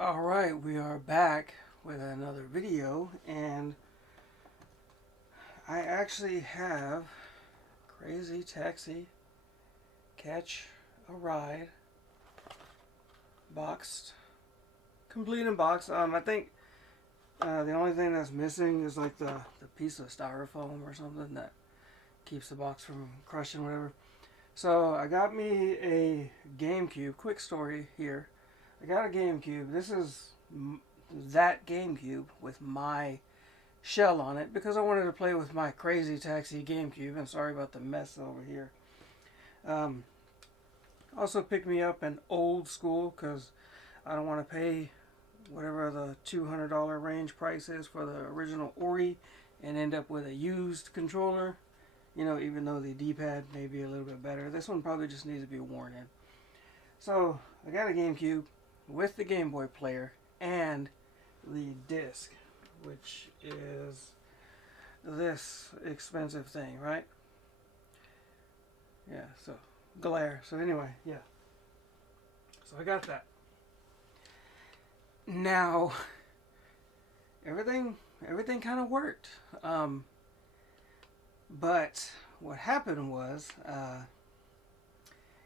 Alright, we are back with another video, and I actually have Crazy Taxi Catch a Ride boxed, complete in box. I think the only thing that's missing is like the piece of styrofoam or something that keeps the box from crushing, whatever. So I got me a GameCube. Quick story here. I got a GameCube. This is that GameCube with my shell on it because I wanted to play with my Crazy Taxi GameCube. And sorry about the mess over here. Also picked me up an old Skool because I don't want to pay whatever the $200 range price is for the original Hori and end up with a used controller. You know, even though the D-pad may be a little bit better. This one probably just needs to be worn in. So I got a GameCube with the Game Boy player and the disc, which is this expensive thing, right? Yeah, so glare. So anyway, yeah. So I got that. Now everything kind of worked. But what happened was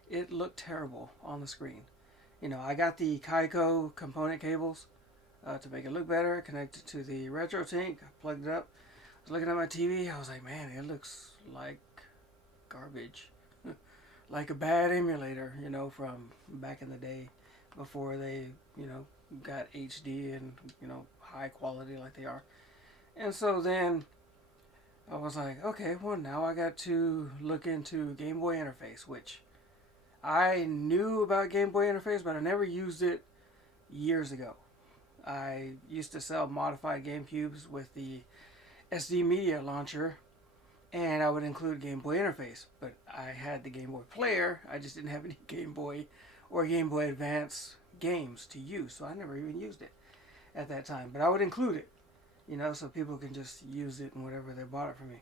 it looked terrible on the screen. You know, I got the Kaico component cables to make it look better, connected to the retrotink, plugged it up. I was looking at my TV, I was like, man, it looks like garbage. Like a bad emulator, you know, from back in the day before they, you know, got HD and, you know, high quality like they are. And so then I was like, okay, well now I got to look into Game Boy interface, which I knew about Game Boy interface, but I never used it years ago. I used to sell modified GameCubes with the AVerMedia launcher, and I would include Game Boy interface. But I had the Game Boy player, I just didn't have any Game Boy or Game Boy Advance games to use, so I never even used it at that time. But I would include it, you know, so people can just use it and whatever they bought it from me.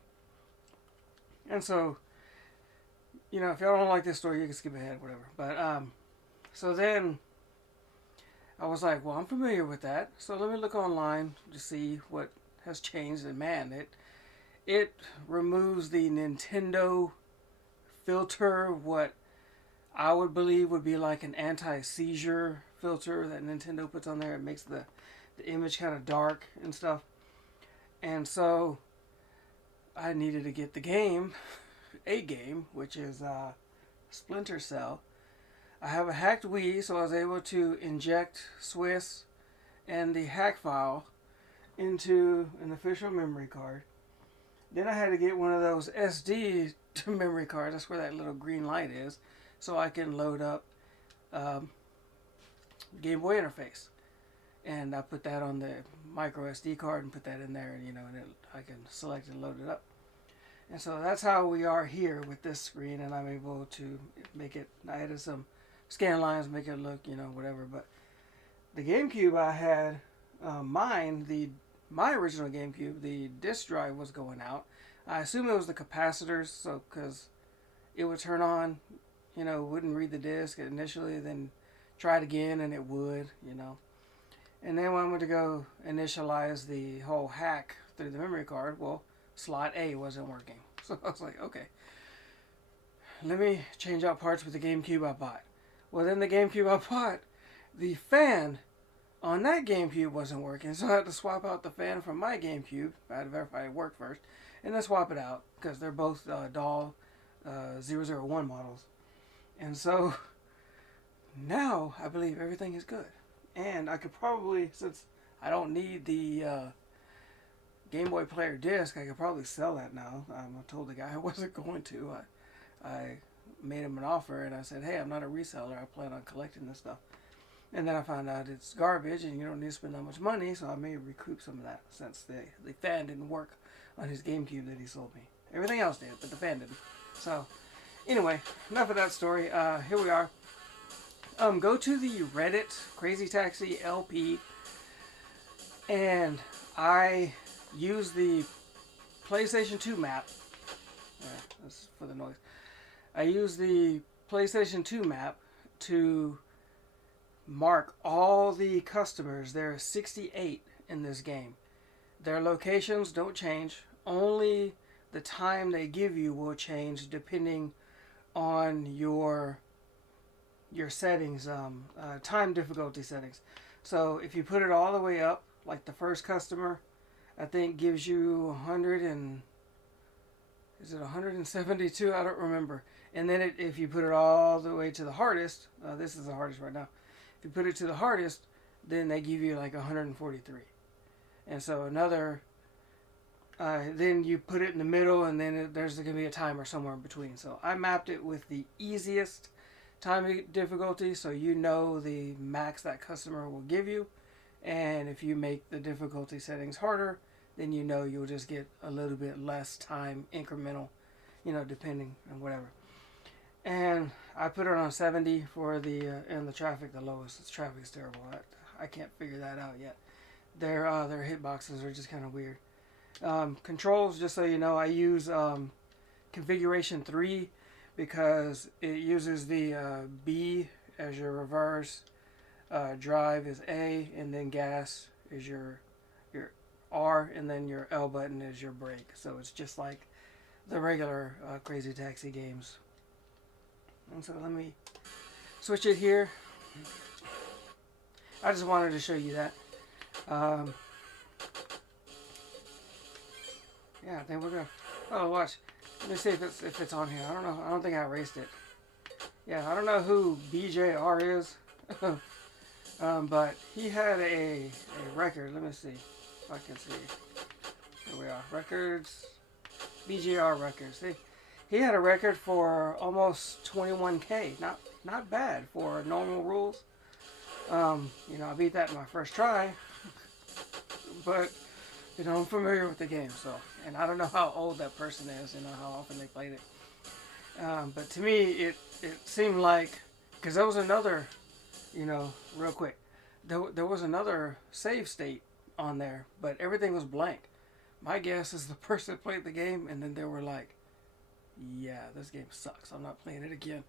And so, you know, if y'all don't like this story, you can skip ahead, whatever. But, so then I was like, well, I'm familiar with that. So let me look online to see what has changed. And man, it removes the Nintendo filter, what I would believe would be like an anti-seizure filter that Nintendo puts on there. It makes the image kind of dark and stuff. And so I needed to get the game, which is Splinter Cell. I have a hacked Wii, so I was able to inject Swiss and the hack file into an official memory card. Then I had to get one of those SD memory cards. That's where that little green light is, so I can load up Game Boy interface. And I put that on the micro SD card and put that in there, and you know, and I can select and load it up. And so that's how we are here with this screen, and I'm able to make it. I added some scan lines, make it look, you know, whatever. But the GameCube I had, my original GameCube, the disk drive was going out. I assume it was the capacitors, so because it would turn on, you know, wouldn't read the disk initially, then try it again, and it would, you know. And then when I went to go initialize the whole hack through the memory card, well, slot A wasn't working. So I was like, okay, let me change out parts with the GameCube I bought. Well, then the GameCube I bought, the fan on that GameCube wasn't working. So I had to swap out the fan from my GameCube. I had to verify it worked first. And then swap it out because they're both DAW 001 models. And so now I believe everything is good. And I could probably, since I don't need the Game Boy player disc, I could probably sell that now. I told the guy I wasn't going to. I made him an offer and I said, hey, I'm not a reseller. I plan on collecting this stuff. And then I found out it's garbage and you don't need to spend that much money, so I may recoup some of that since the fan didn't work on his GameCube that he sold me. Everything else did, but the fan didn't. So anyway, enough of that story. Here we are. Go to the Reddit Crazy Taxi LP, and I use the PlayStation 2 map. Yeah, that's for the noise. I use the PlayStation 2 map to mark all the customers. There are 68 in this game. Their locations don't change. Only the time they give you will change depending on your settings, time difficulty settings. So if you put it all the way up, like the first customer, I think gives you 100 and is it 172? I don't remember. And then if you put it all the way to the hardest, this is the hardest right now. If you put it to the hardest, then they give you like 143. And so another, then you put it in the middle, and then there's going to be a timer somewhere in between. So I mapped it with the easiest time difficulty, so you know the max that customer will give you. And if you make the difficulty settings harder, then you know you'll just get a little bit less time incremental, you know, depending on whatever. And I put it on 70 for the and the traffic the lowest. The traffic is terrible. I can't figure that out yet. Their hitboxes are just kind of weird. Controls, just so you know, I use configuration 3 because it uses the B as your reverse, drive is A, and then gas is your R, and then your L button is your brake. So it's just like the regular Crazy Taxi games. And so let me switch it here. I just wanted to show you that. Yeah, I think we're gonna. Oh, watch. Let me see if it's on here. I don't know. I don't think I erased it. Yeah, I don't know who BJR is, but he had a record. Let me see if I can see. Here we are. Records. BJR records. See, he had a record for almost 21K. Not bad for normal rules. You know, I beat that in my first try, but you know, I'm familiar with the game, so, and I don't know how old that person is, you know, how often they played it. But to me, it seemed like, because there was another, you know, real quick, there was another save state on there, but everything was blank. My guess is the person played the game, and then they were like, yeah, this game sucks, I'm not playing it again.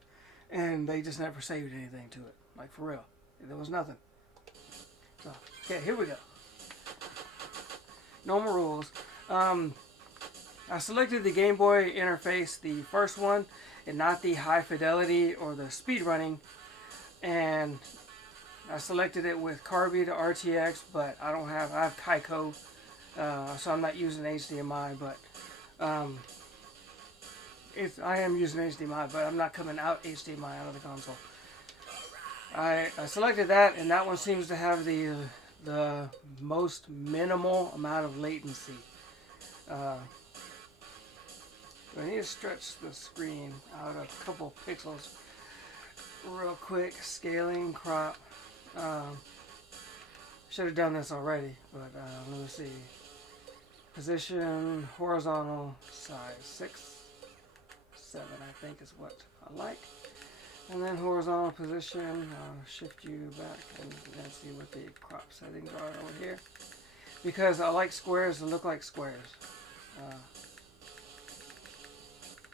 And they just never saved anything to it, like for real. There was nothing. So, okay, here we go. Normal rules. I selected the Game Boy interface, the first one, and not the high fidelity or the speed running. And I selected it with Carby to RTX, but I have Kaico, so I'm not using HDMI, but I am using HDMI, but I'm not coming out HDMI out of the console. I selected that, and that one seems to have the most minimal amount of latency. I need to stretch the screen out a couple pixels real quick. Scaling, crop. Should have done this already, but let me see. Position, horizontal, size 6, 7 I think is what I like. And then horizontal position, shift you back and then see what the crop settings are over here. Because I like squares to look like squares.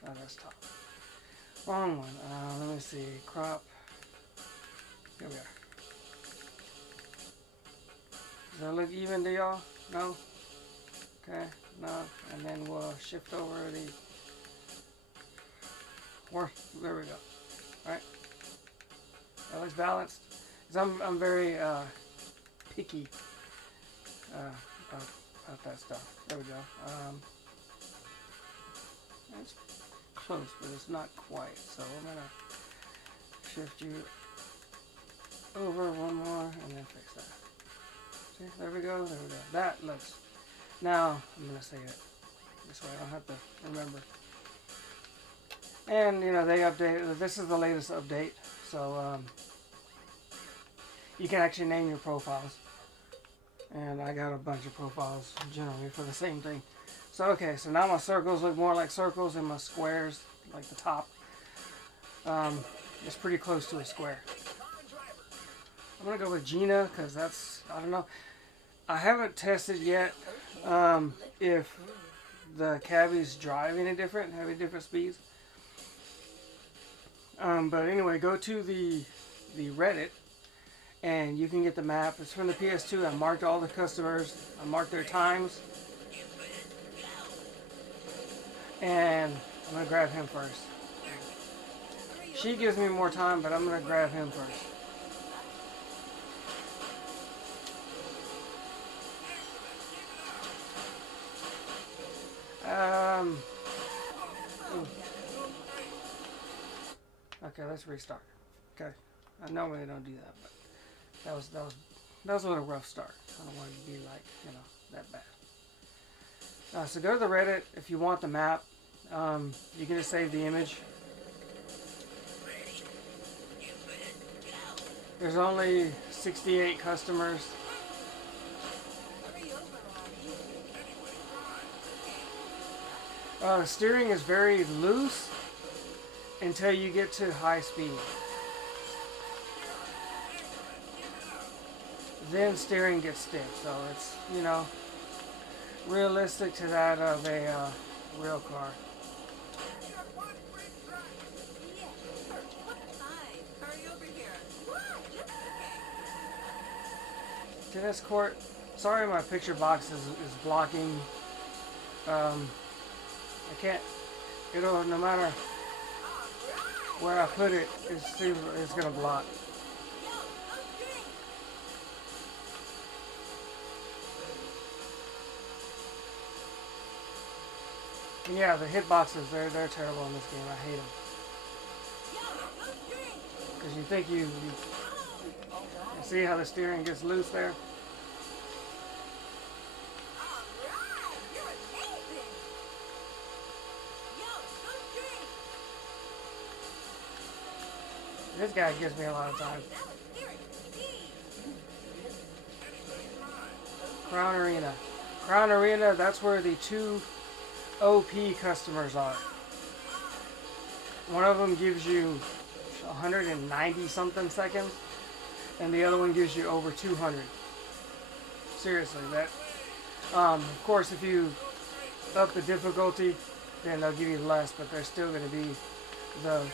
Oh, that's top. Wrong one. Let me see. Crop. Here we are. Does that look even to y'all? No? Okay. No. And then we'll shift over the... There we go. Alright. That looks balanced. Because I'm very picky about that stuff. There we go. It's close, but it's not quite. So I'm going to shift you over one more and then fix that. See, there we go. There we go. That looks... Now, I'm going to save it. This way I don't have to remember. And, you know, they updated, this is the latest update, so you can actually name your profiles. And I got a bunch of profiles generally for the same thing. So, okay, so now my circles look more like circles and my squares, like the top, is pretty close to a square. I'm going to go with Gena, because that's, I don't know. I haven't tested yet if the cabbies drive any different, have any different speeds. But anyway, go to the Reddit, and you can get the map. It's from the PS2. I marked all the customers. I marked their times. And I'm going to grab him first. She gives me more time, but I'm going to grab him first. Okay, let's restart. Okay, I normally don't do that, but that was a little rough start. I don't want it to be like, you know, that bad. So go to the Reddit if you want the map. You can just save the image. There's only 68 customers. The steering is very loose until you get to high speed. Then steering gets stiff, so it's, you know, realistic to that of a real car. Tennis court. Sorry, my picture box is blocking. I can't. It'll, no matter where I put it, it's gonna block. And yeah, the hitboxes, they're terrible in this game. I hate them. Because you think you see how the steering gets loose there? This guy gives me a lot of time. Crown Arena. Crown Arena, that's where the two OP customers are. One of them gives you 190 something seconds, and the other one gives you over 200. Seriously, that. Of course, if you up the difficulty, then they'll give you less, but they're still going to be the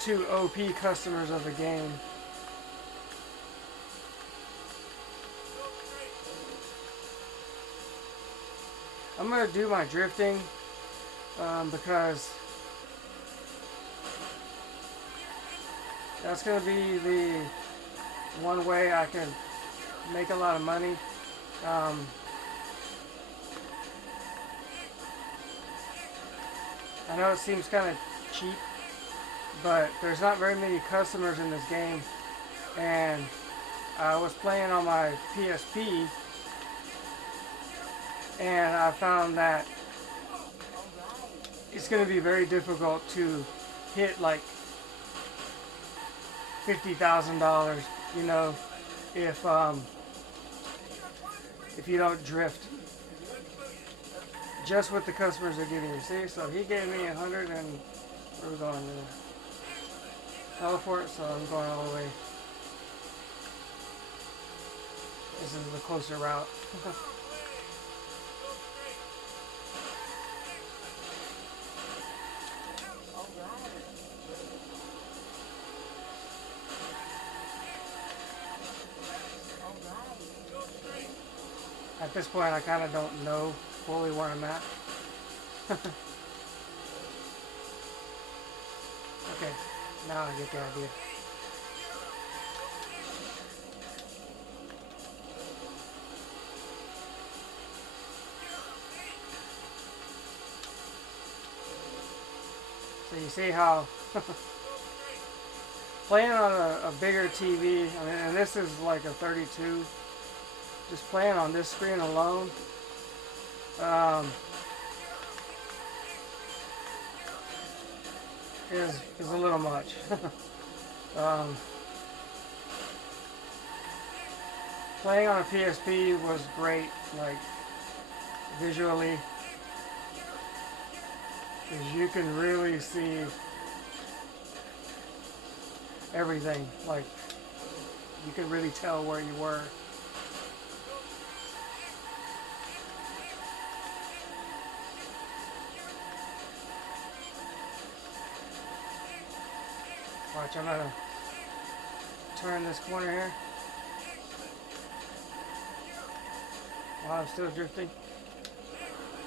two OP customers of the game. I'm going to do my drifting because that's going to be the one way I can make a lot of money. I know it seems kind of cheap, but there's not very many customers in this game, and I was playing on my PSP, and I found that it's going to be very difficult to hit like $50,000, you know, if you don't drift. Just with the customers they're giving you. See, so he gave me 100, and where are we going? Teleport, so I'm going all the way. This is the closer route. At this point, I kind of don't know fully where I'm at. Okay, now I get the idea. So you see how playing on a bigger TV, I mean, and this is like a 32, just playing on this screen alone, is a little much. Playing on a PSP was great, like visually, because you can really see everything. Like you can really tell where you were. Watch, I'm gonna turn this corner here. While I'm still drifting.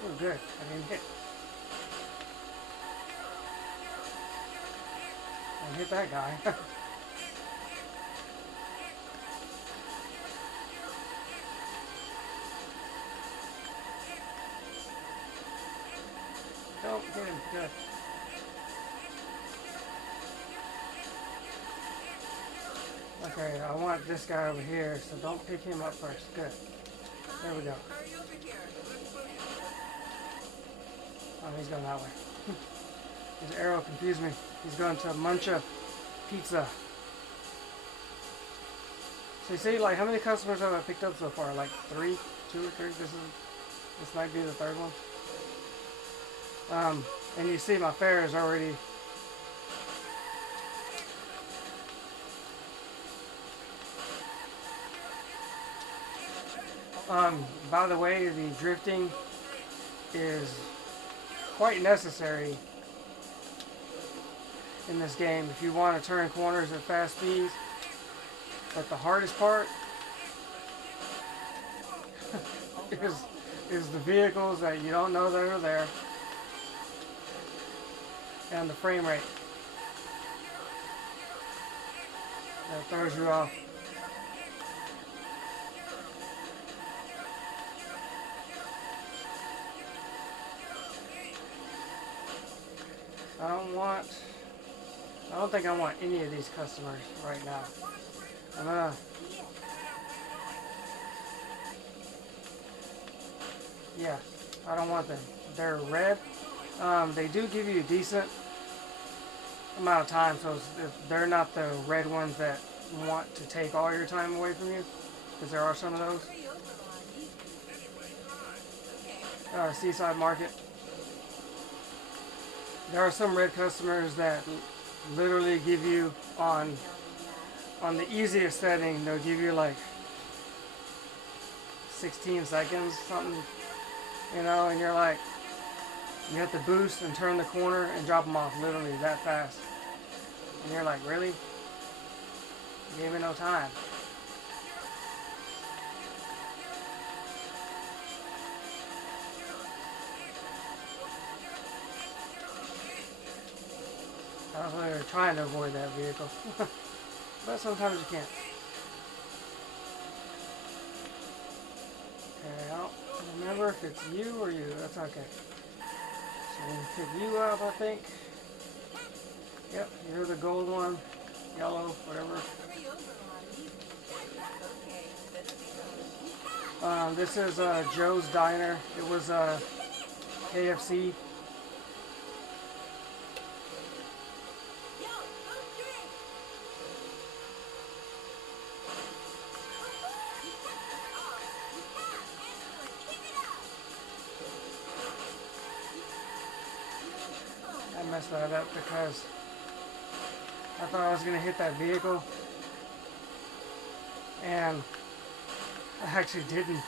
Oh, good. I didn't hit. I hit that guy. Don't hit him. Good. Okay, I want this guy over here, so don't pick him up first. Good. There we go. Oh, he's going that way. His arrow confused me. He's going to Muncha Pizza. So you see, like, how many customers have I picked up so far? Like 3, 2 or 3. This might be the third one. And you see, my fare is already. By the way, the drifting is quite necessary in this game if you want to turn corners at fast speeds. But the hardest part is the vehicles that you don't know that are there and the frame rate that throws you off. I don't think I want any of these customers right now. I'm gonna. Yeah, I don't want them. They're red. They do give you a decent amount of time, so they're not the red ones that want to take all your time away from you, because there are some of those. Seaside Market. There are some red customers that literally give you on the easiest setting, they'll give you like 16 seconds, something, you know, and you're like, you have to boost and turn the corner and drop them off literally that fast. And you're like, really? You gave me no time. I was really trying to avoid that vehicle. But sometimes you can't. Okay, I don't remember if it's you or you. That's okay. So we can pick you up, I think. Yep, you're the gold one. Yellow, whatever. This is Joe's Diner. It was KFC. I messed that up because I thought I was going to hit that vehicle, and I actually didn't.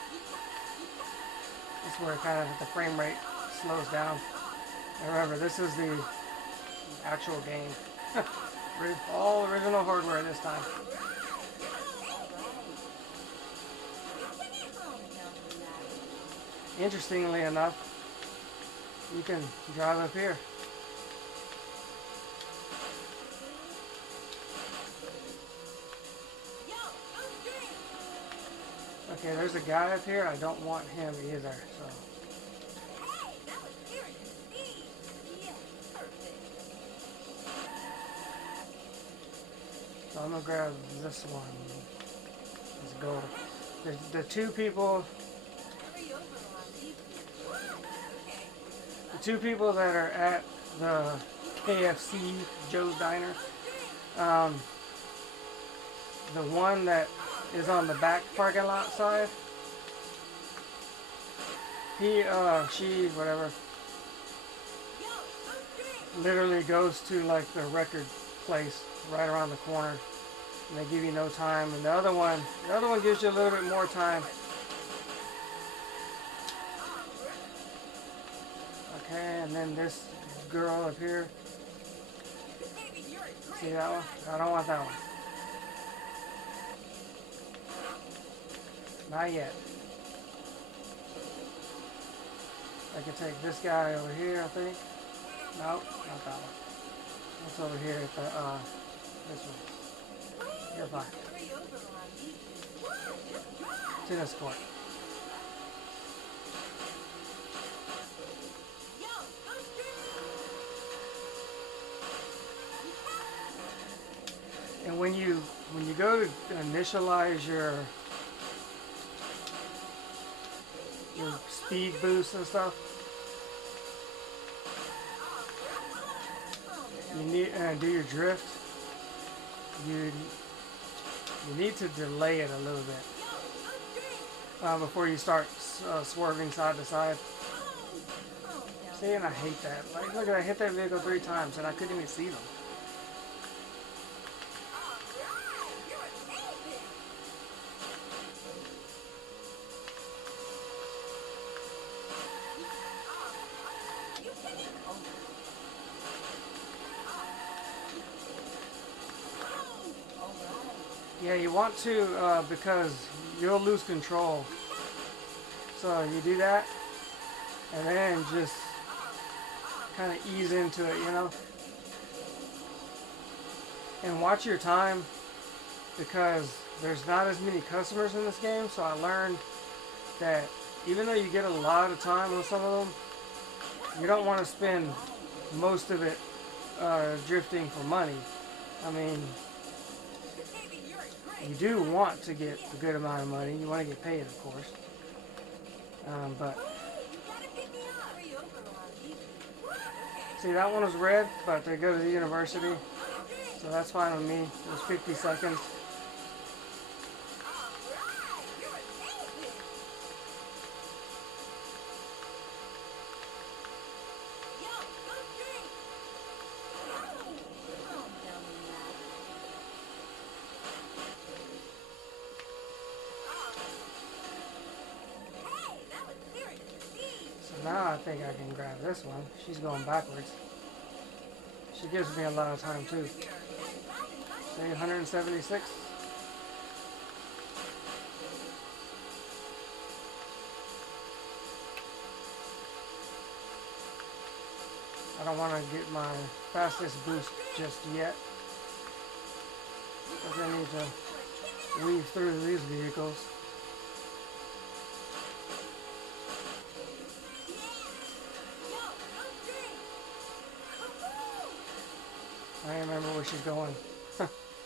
That's where the frame rate slows down. And remember, this is the actual game. All original hardware this time. Interestingly enough, you can drive up here. Okay, there's a guy up here. I don't want him either, so. So I'm gonna grab this one. Let's go. The two people that are at the KFC Joe's Diner, the one that is on the back parking lot side, she, whatever, literally goes to like the record place right around the corner, and they give you no time. And the other one gives you a little bit more time. Okay, and then this girl up here, see that one? I don't want that one. Not yet. I can take this guy over here, I think. Nope, not that one. It's over here at the, this one. You're fine. Tennis court. And when you go to initialize your speed boost and stuff, you need do your drift. You need to delay it a little bit before you start swerving side to side. See, and I hate that. Like, look, I hit that vehicle 3 times and I couldn't even see them. Yeah, you want to because you'll lose control. So you do that and then just kind of ease into it, you know. And watch your time because there's not as many customers in this game. So I learned that even though you get a lot of time on some of them, you don't want to spend most of it drifting for money. I mean, you do want to get a good amount of money. You want to get paid, of course. But see, that one was red, but they go to the university, so that's fine with me. It was 50 seconds. Now I think I can grab this one. She's going backwards. She gives me a lot of time too. Say 176. I don't want to get my fastest boost just yet, because I need to weave through these vehicles. I remember where she's going.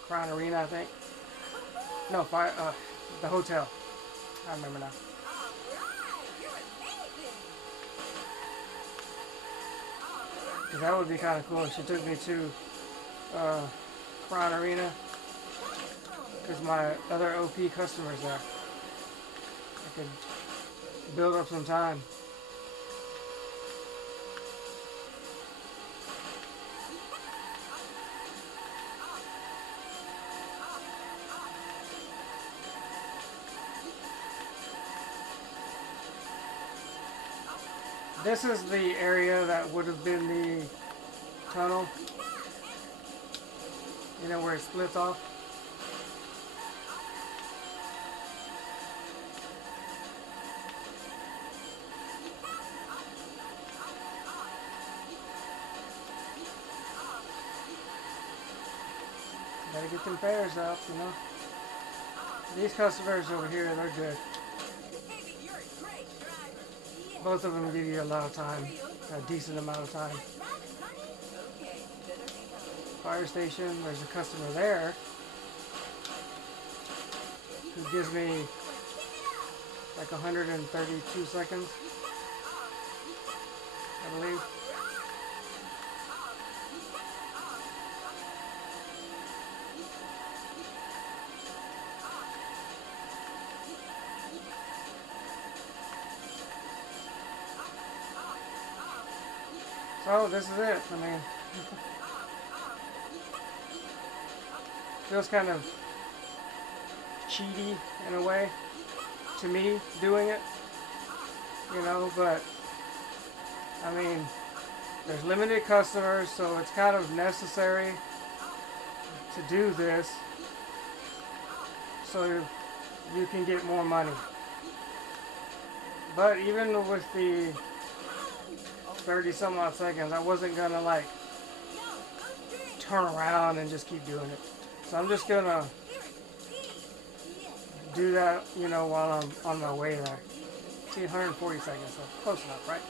Crown Arena, I think. No, the hotel. I remember now. Because that would be kind of cool if she took me to Crown Arena. Because my other OP customers there. I could build up some time. This is the area that would have been the tunnel. You know, where it splits off. Gotta get them fares up, you know. These customers over here, they're good. Both of them give you a lot of time, a decent amount of time. Fire station, there's a customer there who gives me like 132 seconds, I believe. So this is it. I mean, feels kind of cheaty in a way to me doing it, you know, but I mean, there's limited customers, so it's kind of necessary to do this so you can get more money. But even with the 30 some odd seconds, I wasn't gonna like turn around and just keep doing it. So I'm just gonna do that, you know, while I'm on my way there. See, 140 seconds, so close enough, right?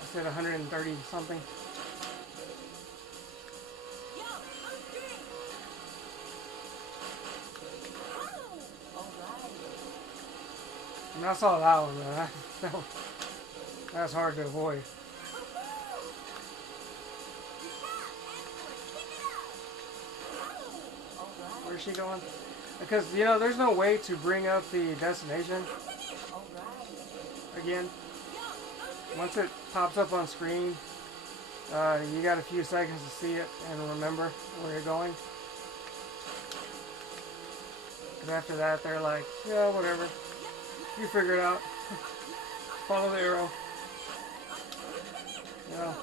I said 130 something. I mean, I saw that one, man. That's hard to avoid. Where's she going? Because, you know, there's no way to bring up the destination again. Once it pops up on screen, you got a few seconds to see it and remember where you're going. Because after that, they're like, yeah, whatever. You figure it out. Follow the arrow. You know.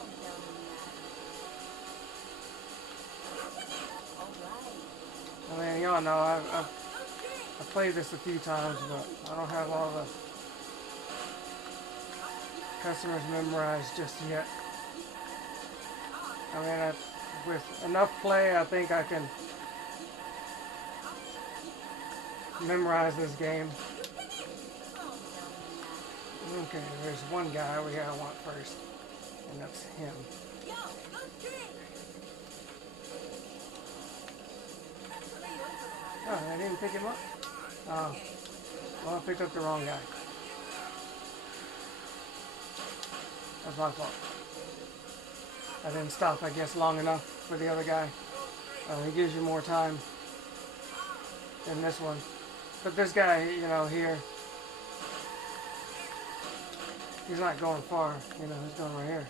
I mean, y'all know I've played this a few times, but I don't have all the customers memorized just yet. I mean, with enough play, I think I can memorize this game. Okay, there's one guy we gotta want first, and that's him. Oh, I didn't pick him up? Oh, well, I picked up the wrong guy. That's my fault. I didn't stop, I guess, long enough for the other guy. He gives you more time than this one. But this guy, you know, here, he's not going far, you know, he's going right here.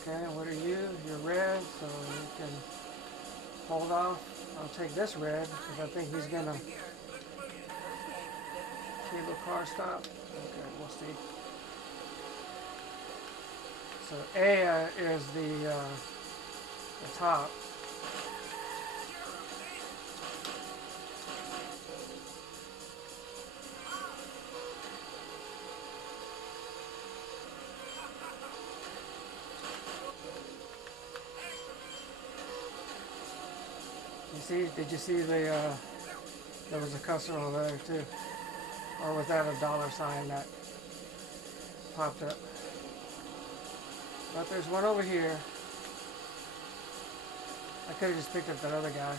Okay, what are you? You're red, so you can hold off. I'll take this red, because I think he's going to cable car stop. Okay, we'll see. So A is the top. See, did you see the, there was a cursor over there too? Or was that a dollar sign that popped up? But there's one over here. I could have just picked up that other guy,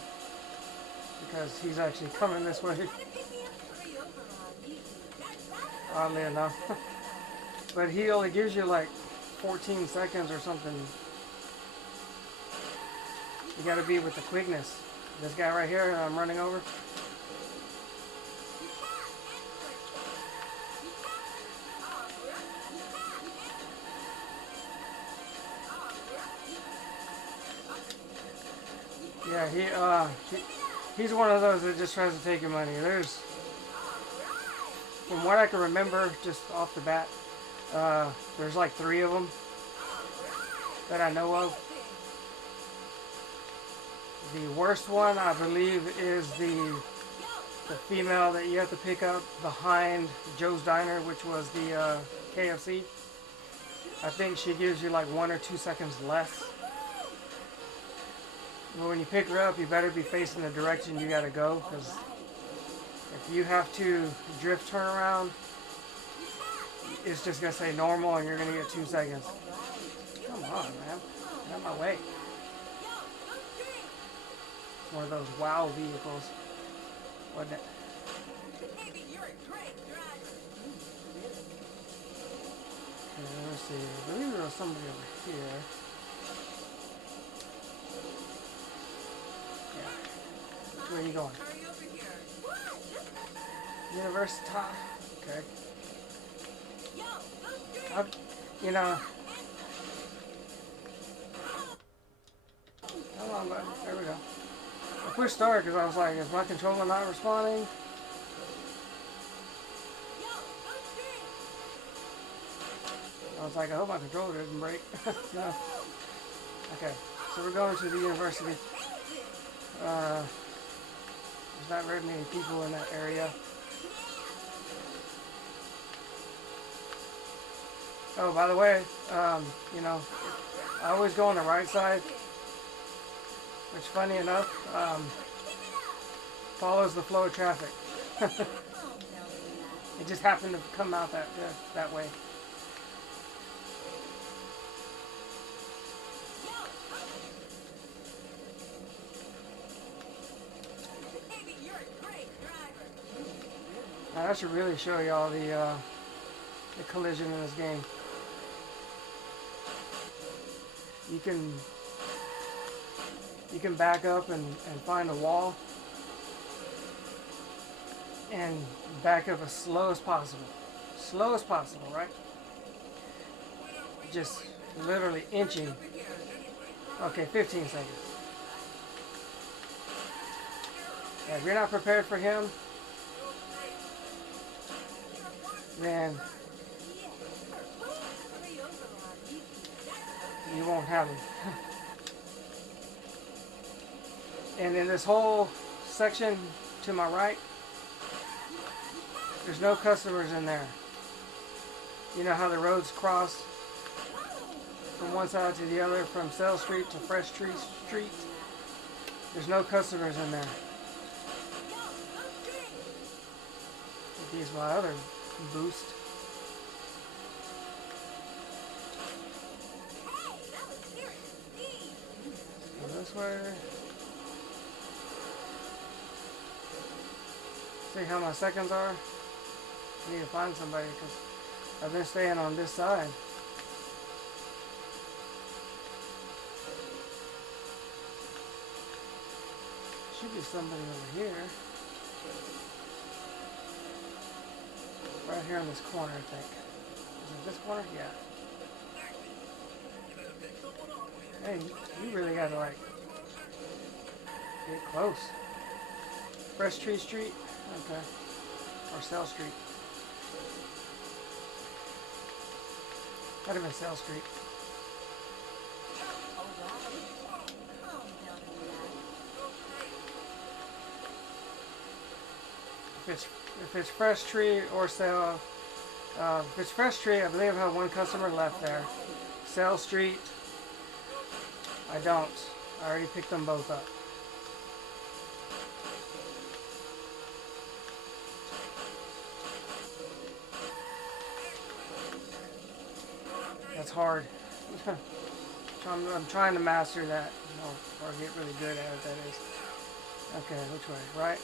because he's actually coming this way. Oddly enough. But he only gives you like 14 seconds or something. You gotta be with the quickness. This guy right here, I'm running over. Yeah, he's one of those that just tries to take your money. There's, from what I can remember, just off the bat, there's like 3 of them that I know of. The worst one, I believe, is the female that you have to pick up behind Joe's Diner, which was the KFC. I think she gives you like 1 or 2 seconds less. But when you pick her up, you better be facing the direction you gotta go, because if you have to drift turn around, it's just gonna say normal and you're gonna get 2 seconds. Come on, man. Get out of my way. One of those WoW vehicles. Wasn't it? Okay, let's see. I believe there was somebody over here. Yeah. Where are you going? University. Okay. You know. Come on, bud. There we go. I pushed start because I was like, is my controller not responding? I was like, I hope my controller didn't break. No. Okay, so we're going to the university. There's not very many people in that area. Oh, by the way, you know, I always go on the right side, which, funny enough, follows the flow of traffic. It just happened to come out that way. Now, I should really show y'all the collision in this game. You can back up and find a wall and back up as slow as possible. Slow as possible, right? Just literally inching. Okay, 15 seconds. Yeah, if you're not prepared for him, then you won't have him. And in this whole section to my right, there's no customers in there. You know how the roads cross from one side to the other, from Sale Street to Fresh Tree Street? There's no customers in there. Here's my other boost. Go this way. See how my seconds are? I need to find somebody because I've been staying on this side. Should be somebody over here. Right here in this corner, I think. Is it this corner? Yeah. Hey, you really got to like get close. Fresh Tree Street? Okay. Or Sale Street. Might have been Sale Street. If it's Fresh Tree or Sale, if it's Fresh Tree, I believe I have one customer left there. Sale Street, I don't. I already picked them both up. That's hard. I'm trying to master that, or get really good at it, that is. Okay, which way? Right?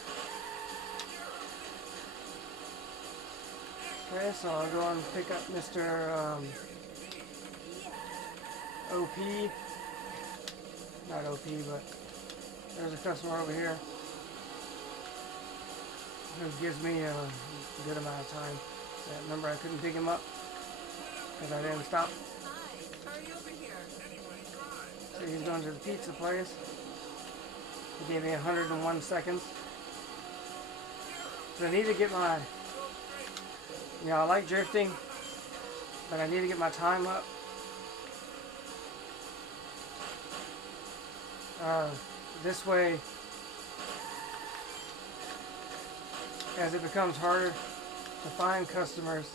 Okay, so I'll go and pick up Mr. OP. Not OP, but there's a customer over here who gives me a good amount of time. Yeah, remember, I couldn't pick him up because I didn't stop. So he's going to the pizza place. He gave me 101 seconds. So I need to get my... You know, I like drifting, but I need to get my time up. This way, as it becomes harder to find customers,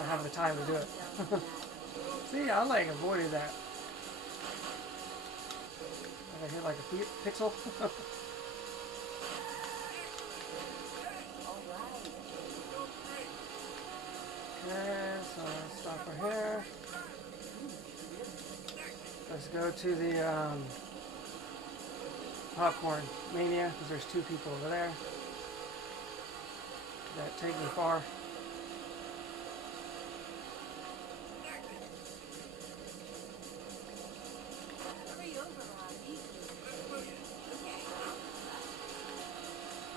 I have the time to do it. See, I like avoided that. I hit like a pixel. Okay, so let's stop right here. Let's go to the Popcorn Mania, because there's two people over there that take me far.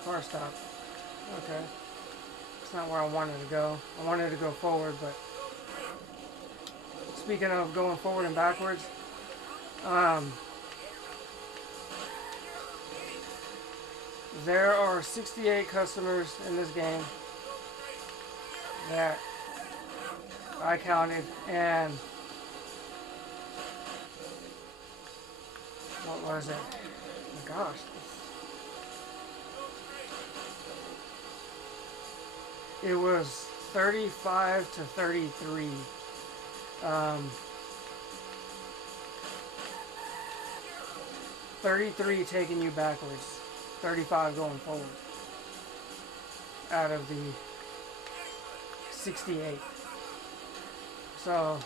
Car stop. Okay. It's not where I wanted to go. I wanted to go forward, but speaking of going forward and backwards, there are 68 customers in this game that I counted, and what was it? Oh my gosh. It was 35 to 33. 33 taking you backwards, 35 going forward out of the 68. So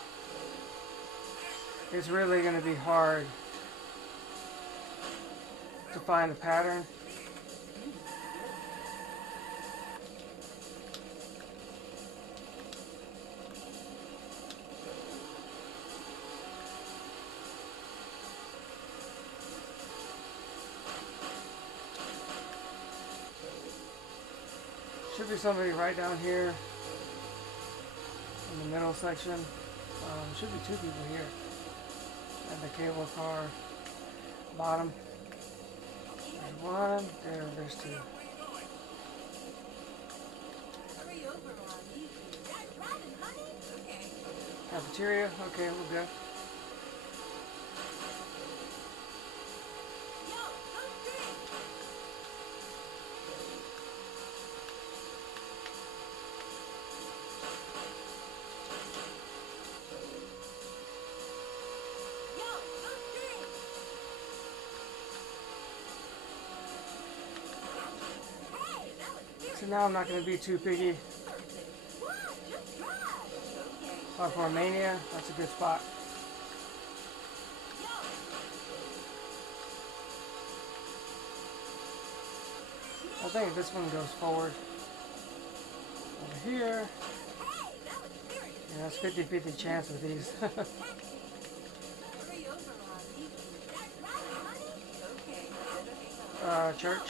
it's really going to be hard to find a pattern. Should be somebody right down here in the middle section. Should be two people here at the cable car bottom. There's one, there's two. Cafeteria, okay, we're good. So now I'm not going to be too picky. RT5X, that's a good spot. I think this one goes forward. Over here. Yeah, it's 50-50 chance with these. Church.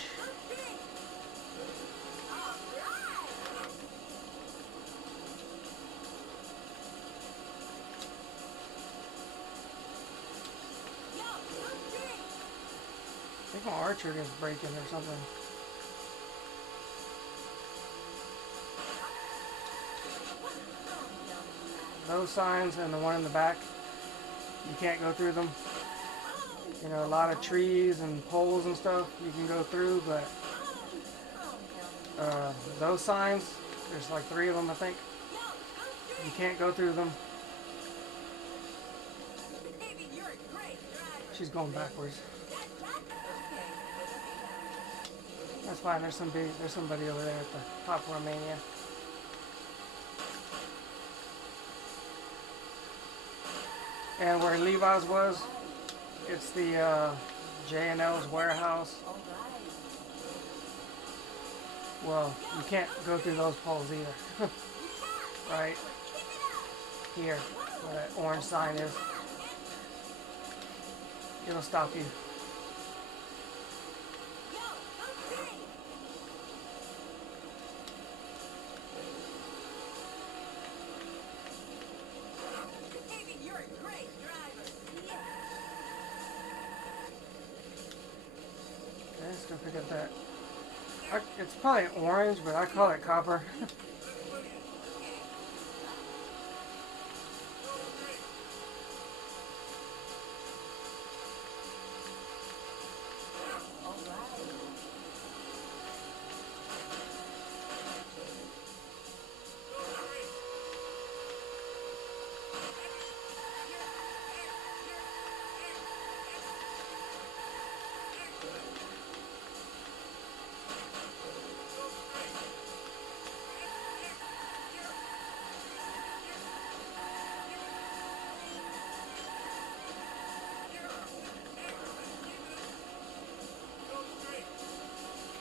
I think my archer is breaking or something. Those signs and the one in the back, you can't go through them. You know, a lot of trees and poles and stuff you can go through, but those signs, there's like 3 of them I think, you can't go through them. She's going backwards. That's fine, there's somebody over there at the Para-holiX. And where Levi's was, it's the J&L's warehouse. Well, you can't go through those poles either. Right here, where that orange sign is. It'll stop you. Let's go pick up that. It's probably orange, but I call it copper.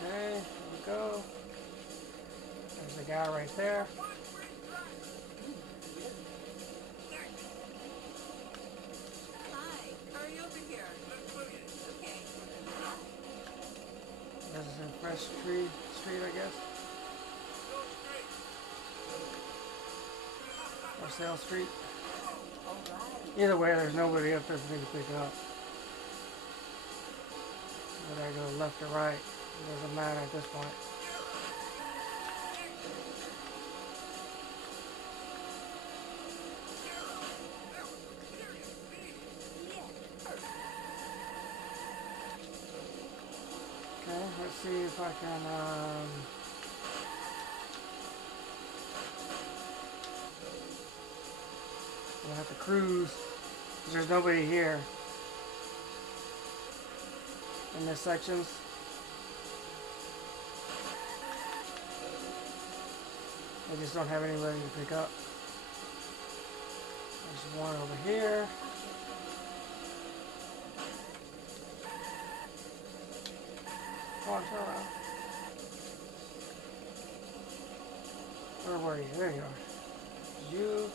Okay, here we go. There's the guy right there. This is a fresh street, I guess. Or Sale Street. Either way, there's nobody up there for me to pick up. Whether I go left or right, it doesn't matter at this point. Okay, let's see if I can I'm gonna have to cruise because there's nobody here in this sections. I just don't have anybody to pick up. There's one over here. Come on, turn around. Where were you? There you are. You.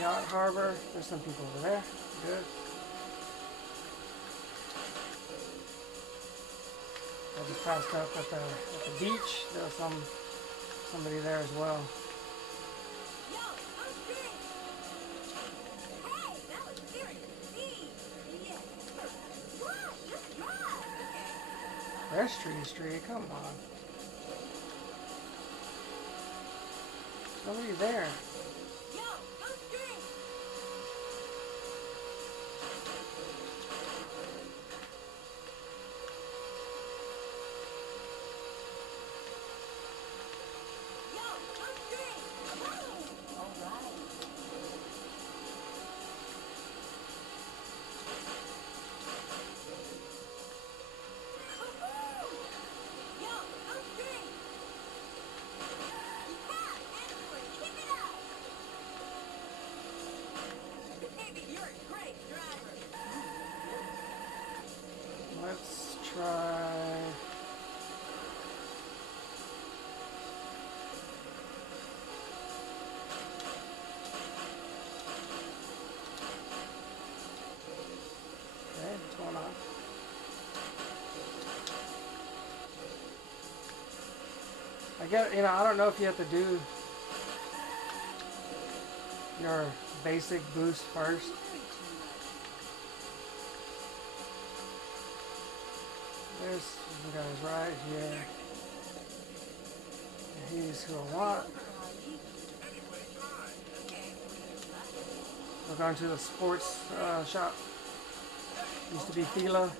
Yacht Harbor. There's some people over there. Good. I just passed up at the beach. There was somebody there as well. Street, come on. Nobody there. Let's try. Okay, what's going on? I don't know if you have to do your basic boost first. There's the guys right here. He's who I want. We're going to the sports shop. Used to be Fila.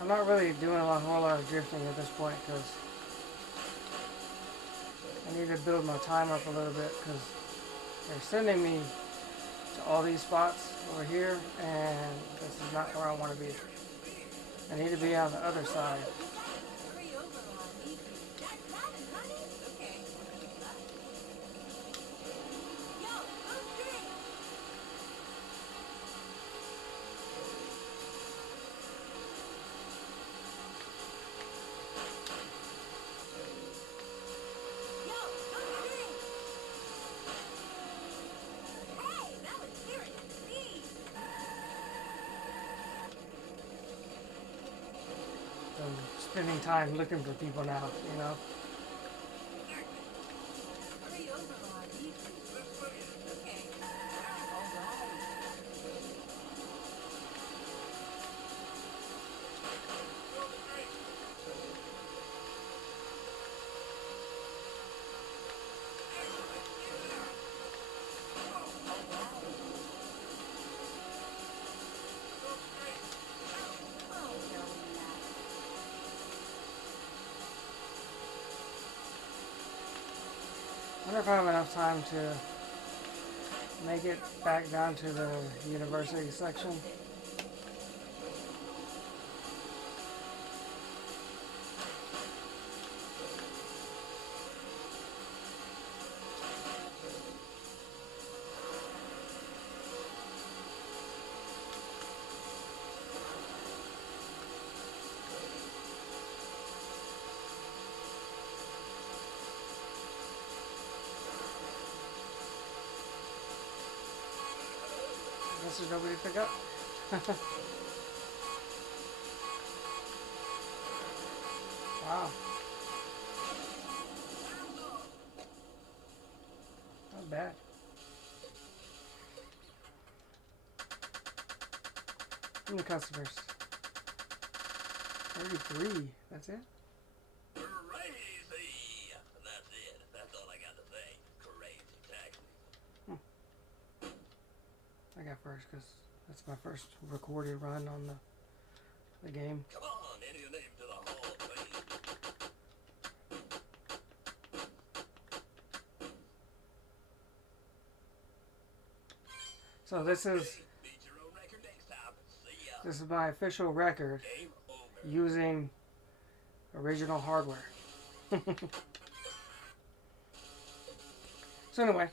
I'm not really doing a whole lot of drifting at this point because I need to build my time up a little bit because they're sending me to all these spots over here and this is not where I want to be. I need to be on the other side. I'm spending time looking for people now, you know. I wonder if I have enough time to make it back down to the university section. Guess there's nobody to pick up. Wow. Not bad. How many customers? 33. That's it? Crazy. That's it. That's got first because that's my first recorded run on the game. Come on, enter your name to the Hall of Fame. So this is Beat your own record next time. See ya. this is my official record Game over. using original hardware. So anyway,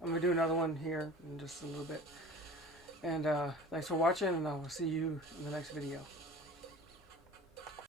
I'm gonna do another one here in just a little bit. And thanks for watching, and I will see you in the next video.